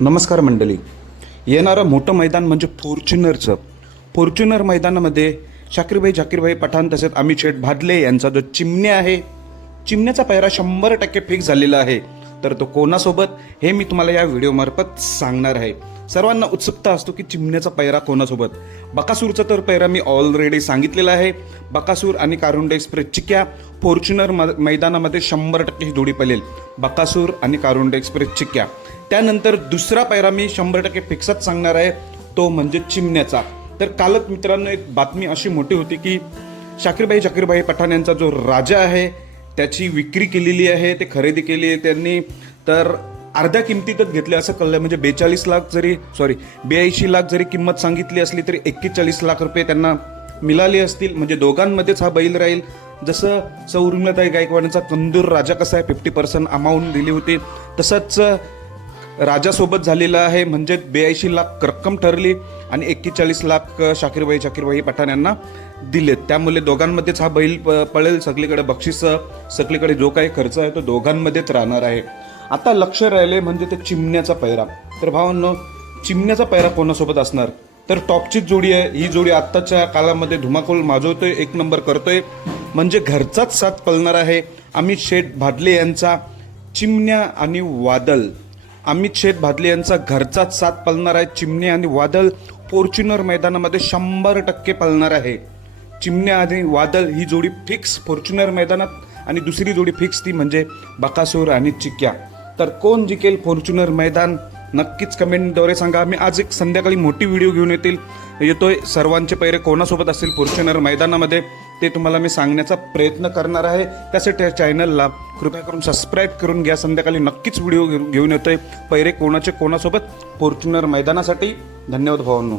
नमस्कार मंडळी. येणारं मोठं मैदान म्हणजे फॉर्च्युनरचं. फॉर्च्युनर मैदानामध्ये शाकीरभाई झाकीरभाई पठाण तसेच अमित शेठ भादले यांचा जो चिमण्या आहे चिमण्याचा पायरा शंभर टक्के फिक्स झालेला आहे. तर तो कोणासोबत हे मी तुम्हाला या व्हिडिओमार्फत सांगणार आहे. सर्वांना उत्सुकता असतो की चिमण्याचा पैरा कोणासोबत. बकासूरचा तर पैरा मी ऑलरेडी सांगितलेला आहे. बकासूर आणि कारुंडे एक्सप्रेस चिक्या फॉर्च्युनर म- मैदानामध्ये शंभर टक्के ही जोडी पळेल बकासूर आणि कारुंडे एक्सप्रेस चिक्या. त्यानंतर दुसरा पायरा मी शंभर टक्के फिक्सच सांगणार आहे तो म्हणजे चिमण्याचा. तर कालच मित्रांनो एक बातमी अशी मोठी होती की शाकीरबाई शाकीरबाई पठाण यांचा जो राजा आहे त्याची विक्री केलेली आहे ते खरेदी केली आहे त्यांनी. तर अर्ध्या किमतीतच घेतले असं कळलं. म्हणजे बेचाळीस लाख जरी सॉरी ब्याऐंशी लाख जरी किंमत सांगितली असली तरी एक्केचाळीस लाख रुपये त्यांना मिळाले असतील. म्हणजे दोघांमध्येच हा बैल राहील. जसं सौर्मिलाताई गायकवाडांचा कंदूर राजा कसा आहे फिफ्टी पर्सेंट अमाऊंट दिली होती तसंच राजासोबत झालेला आहे. म्हणजे ब्याऐंशी लाख रक्कम ठरली आणि एक्केचाळीस लाख शाकीरबाई शाकीरबाई पठाण यांना दिलेत त्यामुळे दोघांमध्येच हा बैल प- पळेल. सगळीकडे बक्षीस सगळीकडे जो काही खर्च आहे तो दोघांमध्येच राहणार आहे. आता लक्ष राहिले म्हणजे ते चिमण्याचा पैरा. तर भावांनो चिमण्याचा पैरा कोणासोबत असणार? तर टॉपचीच जोडी आहे. ही जोडी आत्ताच्या काळामध्ये धुमाकूल माजवतोय. एक नंबर करतोय. म्हणजे घरचाच साथ पळणार आहे. अमित शेठ भादले यांचा चिमण्या आणि वादल. अमित शेत भादले यांचा घरचाच साथ पळणार आहे. चिमणे आणि वादळ फॉर्च्युनर मैदानामध्ये शंभर टक्के पळणार आहे. चिमण्या आणि वादळ ही जोडी फिक्स फॉर्च्युनर मैदानात आणि दुसरी जोडी फिक्स ती म्हणजे बकासूर आणि चिक्या. तर कोण जिंकेल फॉर्च्युनर मैदान? नक्कीच कमेंटद्वारे सांगा. मी आज एक संध्याकाळी मोठी व्हिडिओ घेऊन येतील. येतोय. सर्वांचे पैरे कोणासोबत असतील? पुरुषनर मैदानामध्ये. ते तुम्हाला मी सांगण्याचा प्रयत्न करणार आहे. त्यासाठी या चॅनलला कृपया करून सबस्क्राईब करून घ्या. संध्याकाळी नक्कीच व्हिडिओ घेऊन येतोय. पैरे कोणाचे कोणासोबत? फॉर्च्युनर मैदानासाठी. धन्यवाद भावांनो.